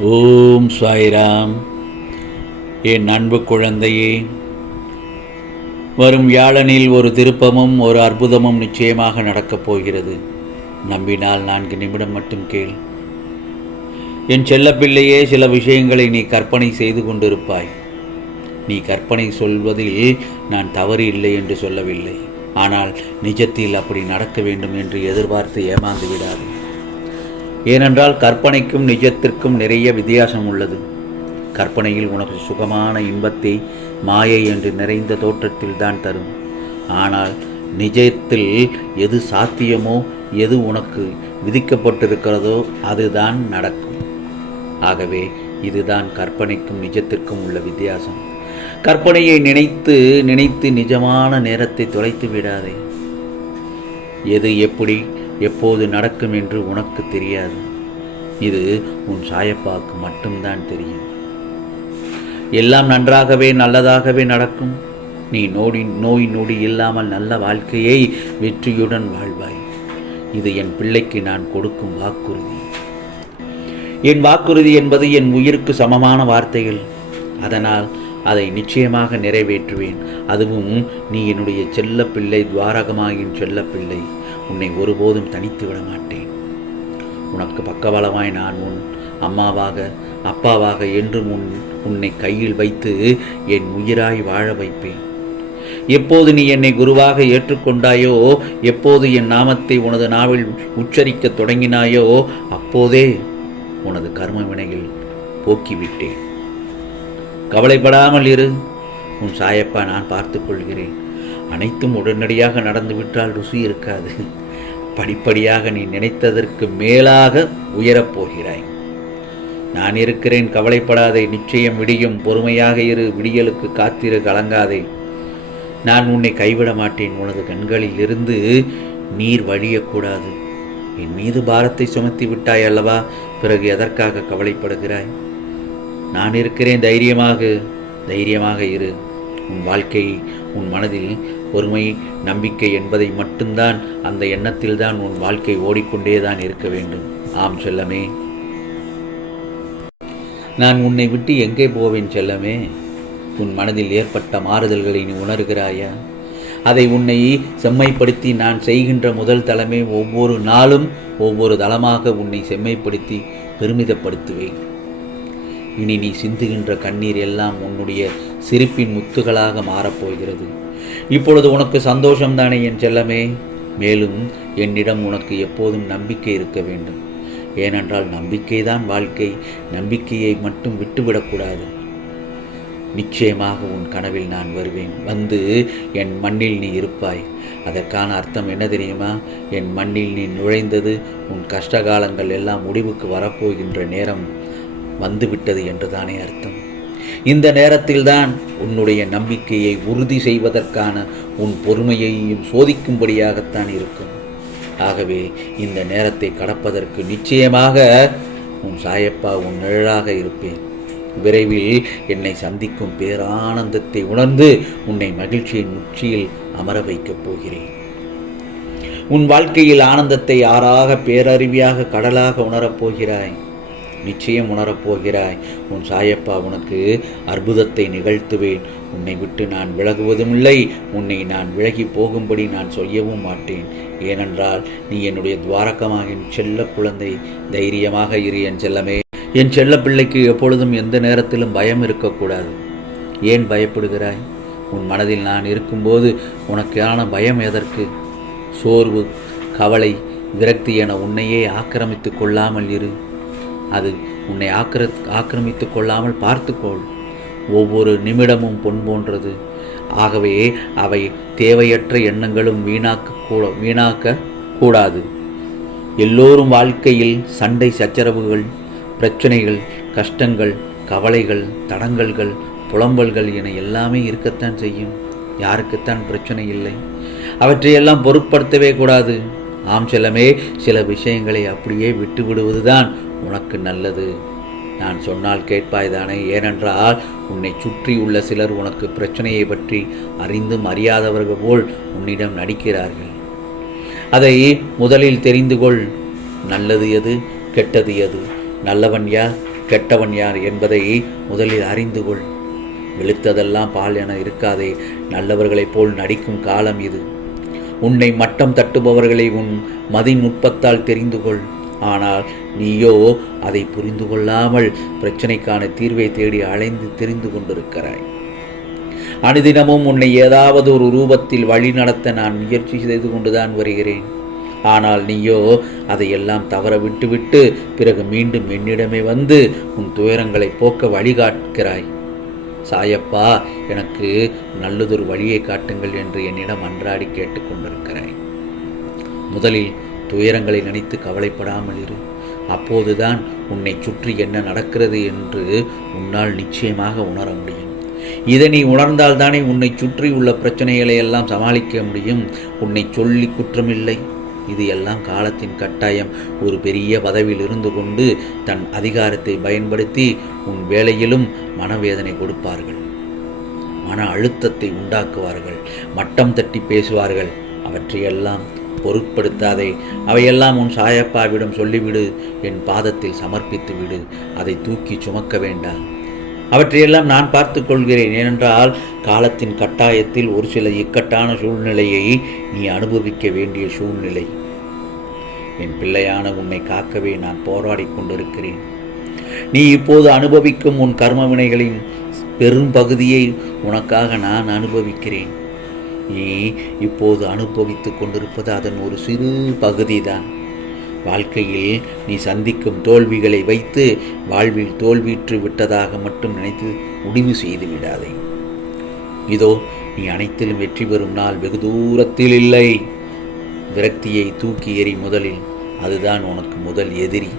ஓம் சாய்ராம். என் அன்பு குழந்தையே வரும் வியாழனில் ஒரு திருப்பமும் ஒரு அற்புதமும் நிச்சயமாக நடக்கப் போகிறது. நம்பினால் நான்கு நிமிடம் மட்டும் கேள். என் செல்லப்பிள்ளையே சில விஷயங்களை நீ கற்பனை செய்து கொண்டிருப்பாய். நீ கற்பனை சொல்வதில் நான் தவறு இல்லை என்று சொல்லவில்லை. ஆனால் நிஜத்தில் அப்படி நடக்க வேண்டும் என்று எதிர்பார்த்து ஏமாந்து விடாது. ஏனென்றால் கற்பனைக்கும் நிஜத்திற்கும் நிறைய வித்தியாசம் உள்ளது. கற்பனையில் உனக்கு சுகமான இன்பத்தை மாயை என்று நிறைந்த தோற்றத்தில் தான் தரும். ஆனால் நிஜத்தில் எது சாத்தியமோ எது உனக்கு விதிக்கப்பட்டிருக்கிறதோ அதுதான் நடக்கும். ஆகவே இதுதான் கற்பனைக்கும் நிஜத்திற்கும் உள்ள வித்தியாசம். கற்பனையை நினைத்து நினைத்து நிஜமான நேரத்தை தொலைத்து விடாதே. எது எப்படி எப்போது நடக்கும் என்று உனக்கு தெரியாது. இது உன் சாயப்பாக்கு மட்டும்தான் தெரியும். எல்லாம் நன்றாகவே நல்லதாகவே நடக்கும். நீ நோடி நோய் நொடி இல்லாமல் நல்ல வாழ்க்கையை வெற்றியுடன் வாழ்வாய். இது என் பிள்ளைக்கு நான் கொடுக்கும் வாக்குறுதி. என் வாக்குறுதி என்பது என் உயிருக்கு சமமான வார்த்தைகள். அதனால் அதை நிச்சயமாக நிறைவேற்றுவேன். அதுவும் நீ என்னுடைய செல்ல பிள்ளை துவாரகமாகின் செல்ல பிள்ளை. உன்னை ஒருபோதும் தனித்து விட மாட்டேன். உனக்கு பக்கபலமாய் நான் உன் அம்மாவாக அப்பாவாக என்றும் உன் உன்னை கையில் வைத்து என் உயிராய் வாழ வைப்பேன். எப்போது நீ என்னை குருவாக ஏற்றுக்கொண்டாயோ எப்போது என் நாமத்தை உனது நாவில் உச்சரிக்கத் தொடங்கினாயோ அப்போதே உனது கர்ம வினையில் போக்கிவிட்டேன். கவலைப்படாமல் இரு. உன் சாயப்பா நான் பார்த்துக்கொள்கிறேன் அனைத்தும் உடனடியாக நடந்துவிட்டால் ருசி இருக்காது. படிப்படியாக நீ நினைத்ததற்கு மேலாக உயரப் போகிறாய். நான் இருக்கிறேன் கவலைப்படாதே நிச்சயம் விடியும். பொறுமையாக இரு விடியலுக்கு காத்திரு கலங்காதே. நான் உன்னை கைவிட மாட்டேன். உனது கண்களில் இருந்து நீர் வழியக்கூடாது. என் மீது பாரத்தை சுமத்தி விட்டாய் அல்லவா? பிறகு எதற்காக கவலைப்படுகிறாய்? நான் இருக்கிறேன் தைரியமாக. தைரியமாக இரு. உன் வாழ்க்கை உன் மனதில் பொறுமை நம்பிக்கை என்பதை மட்டும்தான் அந்த எண்ணத்தில்தான் உன் வாழ்க்கை ஓடிக்கொண்டே தான் இருக்க வேண்டும். ஆம் செல்லமே. நான் உன்னை விட்டு எங்கே போவேன் செல்லமே? உன் மனதில் ஏற்பட்ட மாறுதல்களை நீ உணர்கிறாயா? அதை உன்னை செம்மைப்படுத்தி நான் செய்கின்ற முதல் தளமே ஒவ்வொரு நாளும் ஒவ்வொரு தளமாக உன்னை செம்மைப்படுத்தி பெருமிதப்படுத்துவேன். இனி நீ சிந்துகின்ற கண்ணீர் எல்லாம் உன்னுடைய சிரிப்பின் முத்துகளாக மாறப்போகிறது. இப்பொழுது உனக்கு சந்தோஷம்தானே என் செல்லமே? மேலும் என்னிடம் உனக்கு எப்போதும் நம்பிக்கை இருக்க வேண்டும். ஏனென்றால் நம்பிக்கைதான் வாழ்க்கை. நம்பிக்கையை மட்டும் விட்டுவிடக்கூடாது. நிச்சயமாக உன் கனவில் நான் வருவேன். வந்து என் மண்ணில் நீ இருப்பாய். அதற்கான அர்த்தம் என்ன தெரியுமா? என் மண்ணில் நீ நுழைந்தது உன் கஷ்டகாலங்கள் எல்லாம் முடிவுக்கு வரப்போகின்ற நேரம் வந்துவிட்டது என்றுதானே அர்த்தம். இந்த நேரத்தில்தான் உன்னுடைய நம்பிக்கையை உறுதி செய்வதற்கான உன் பொறுமையையும் சோதிக்கும்படியாகத்தான் இருக்கும். ஆகவே இந்த நேரத்தை கடப்பதற்கு நிச்சயமாக உன் சாயப்பா உன் நிழலாக இருப்பேன். விரைவில் என்னை சந்திக்கும் பேரானந்தத்தை உணர்ந்து உன்னை மகிழ்ச்சியின் உச்சியில் அமர வைக்கப் போகிறேன். உன் வாழ்க்கையில் ஆனந்தத்தை ஆறாக பேரறிவியாக கடலாக உணரப் போகிறாய். நிச்சயம் உணரப் போகிறாய் உன் சாயப்பா உனக்கு அற்புதத்தை நிகழ்த்துவேன். உன்னை விட்டு நான் விலகுவதும் இல்லை உன்னை நான் விலகி போகும்படி நான் செய்யவும் மாட்டேன். ஏனென்றால் நீ என்னுடைய துவாரகமாகின் செல்ல குழந்தை. தைரியமாக இரு என் செல்லமே. என் செல்ல பிள்ளைக்கு எப்பொழுதும் எந்த நேரத்திலும் பயம் இருக்கக்கூடாது. ஏன் பயப்படுகிறாய்? உன் மனதில் நான் இருக்கும்போது உனக்கான பயம் எதற்கு? சோர்வு கவலை விரக்தி என உன்னையே ஆக்கிரமித்து கொள்ளாமல் இரு. அது உன்னை ஆக்கிர ஆக்கிரமித்து கொள்ளாமல் பார்த்துக்கொள். ஒவ்வொரு நிமிடமும் பொன் போன்றது. ஆகவே அவை தேவையற்ற எண்ணங்களும் வீணாக்க கூட வீணாக்க கூடாது. எல்லோரும் வாழ்க்கையில் சண்டை சச்சரவுகள் பிரச்சனைகள் கஷ்டங்கள் கவலைகள் தடங்கல்கள் புலம்பல்கள் என எல்லாமே இருக்கத்தான் செய்யும். யாருக்குத்தான் பிரச்சனை இல்லை. அவற்றையெல்லாம் பொருட்படுத்தவே கூடாது. ஆம் செல்லமே சில விஷயங்களை அப்படியே விட்டு விடுவதுதான் உனக்கு நல்லது. நான் சொன்னால் கேட்பாய்தானே ஏனென்றால் உன்னை சுற்றி உள்ள சிலர் உனக்கு பிரச்சனையை பற்றி அறிந்தும் அறியாதவர்கள் போல் உன்னிடம் நடிக்கிறார்கள். அதை முதலில் தெரிந்து கொள். நல்லது எது? கெட்டது எது? நல்லவன் யார்? கெட்டவன் யார் என்பதை முதலில் அறிந்து கொள். வெளுத்ததெல்லாம் பால் என இருக்காதே. நல்லவர்களைப் போல் நடிக்கும் காலம் இது. உன்னை மட்டம் தட்டுபவர்களை உன் மதி நுட்பத்தால் தெரிந்து கொள். ஆனால் நீயோ அதை புரிந்து கொள்ளாமல் பிரச்சனைக்கான தீர்வை தேடி அலைந்து தெரிந்து கொண்டிருக்கிறாய். அனுதினமும் உன்னை ஏதாவது ஒரு ரூபத்தில் வழி நடத்த நான் முயற்சி செய்து கொண்டுதான் வருகிறேன். ஆனால் நீயோ அதையெல்லாம் தவற விட்டுவிட்டு பிறகு மீண்டும் என்னிடமே வந்து உன் துயரங்களை போக்க வழிகாட்கிறாய். சாயப்பா எனக்கு நல்லதொரு வழியை காட்டுங்கள் என்று என்னிடம் அன்றாடி கேட்டுக்கொண்டிருக்கிறாய் முதலில் துயரங்களை நினைத்து கவலைப்படாமல் இரு. அப்போதுதான் உன்னை சுற்றி என்ன நடக்கிறது என்று உன்னால் நிச்சயமாக உணர முடியும். இதை நீ உணர்ந்தால்தானே உன்னை சுற்றி உள்ள பிரச்சனைகளை எல்லாம் சமாளிக்க முடியும். உன்னை சொல்லி குற்றமில்லை. இது எல்லாம் காலத்தின் கட்டாயம். ஒரு பெரிய பதவியில் இருந்து கொண்டு தன் அதிகாரத்தை பயன்படுத்தி உன் வேலையிலும் மனவேதனை கொடுப்பார்கள். மன அழுத்தத்தை உண்டாக்குவார்கள். மட்டம் தட்டி பேசுவார்கள். அவற்றையெல்லாம் பொருட்படுத்தாதே. அவையெல்லாம் உன் சாயப்பாவிடம் சொல்லிவிடு. என் பாதத்தில் சமர்ப்பித்து விடு அதை தூக்கி சுமக்க வேண்டாம். அவற்றையெல்லாம் நான் பார்த்து கொள்கிறேன். ஏனென்றால் காலத்தின் கட்டாயத்தில் ஒரு சில இக்கட்டான சூழ்நிலையை நீ அனுபவிக்க வேண்டிய சூழ்நிலை. என் பிள்ளையான உன்னை காக்கவே நான் போராடி கொண்டிருக்கிறேன். நீ இப்போது அனுபவிக்கும் உன் கர்ம வினைகளின் பெரும் பகுதியை உனக்காக நான் அனுபவிக்கிறேன். நீ இப்போது அனுபவித்துக் கொண்டிருப்பது அதன் ஒரு சிறு பகுதிதான். வாழ்க்கையில் நீ சந்திக்கும் தோல்விகளை வைத்து வாழ்வில் தோல்வியுற்று விட்டதாக மட்டும் நினைத்து முடிவு செய்து விடாதே. இதோ நீ அனைத்திலும் வெற்றி பெறும் நாள் வெகு தூரத்தில் இல்லை. விரக்தியை தூக்கி எறி முதலில் அதுதான் உனக்கு முதல் எதிரி.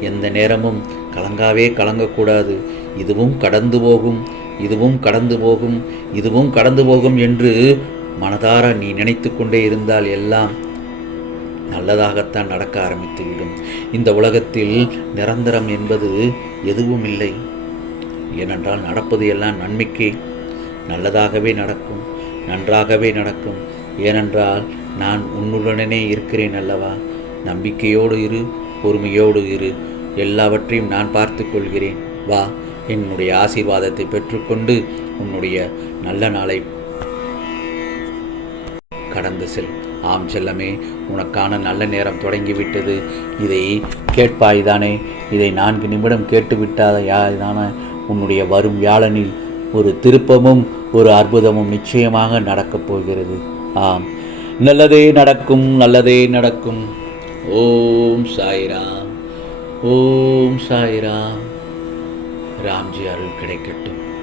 எந்த நேரமும் கலங்காவே கலங்கக்கூடாது. இதுவும் கடந்து போகும் இதுவும் கடந்து போகும் இதுவும் கடந்து போகும் என்று மனதார நீ நினைத்து கொண்டே இருந்தால் எல்லாம் நல்லதாகத்தான் நடக்க ஆரம்பித்துவிடும். இந்த உலகத்தில் நிரந்தரம் என்பது எதுவும் இல்லை ஏனென்றால் நடப்பது எல்லாம் நன்மைக்கே நல்லதாகவே நடக்கும் நன்றாகவே நடக்கும். ஏனென்றால் நான் உன்னுடனே இருக்கிறேன் அல்லவா? நம்பிக்கையோடு இரு பொறுமையோடு இரு. எல்லாவற்றையும் நான் பார்த்து கொள்கிறேன். வா என்னுடைய ஆசீர்வாதத்தை பெற்றுக்கொண்டு உன்னுடைய நல்ல நாளை கடந்து செல். ஆம் செல்லமே உனக்கான நல்ல நேரம் தொடங்கிவிட்டது. இதை கேட்பாய்தானே? இதை நான்கு நிமிடம் கேட்டுவிட்டாதான உன்னுடைய வரும் வியாழனில் ஒரு திருப்பமும் ஒரு அற்புதமும் நிச்சயமாக நடக்கப் போகிறது. ஆம். நல்லதே நடக்கும் நல்லதே நடக்கும். ஓம் சாய்ராம். ஓம் சாய்ராம். ராம்ஜி அருள் கிடைக்கட்டும்.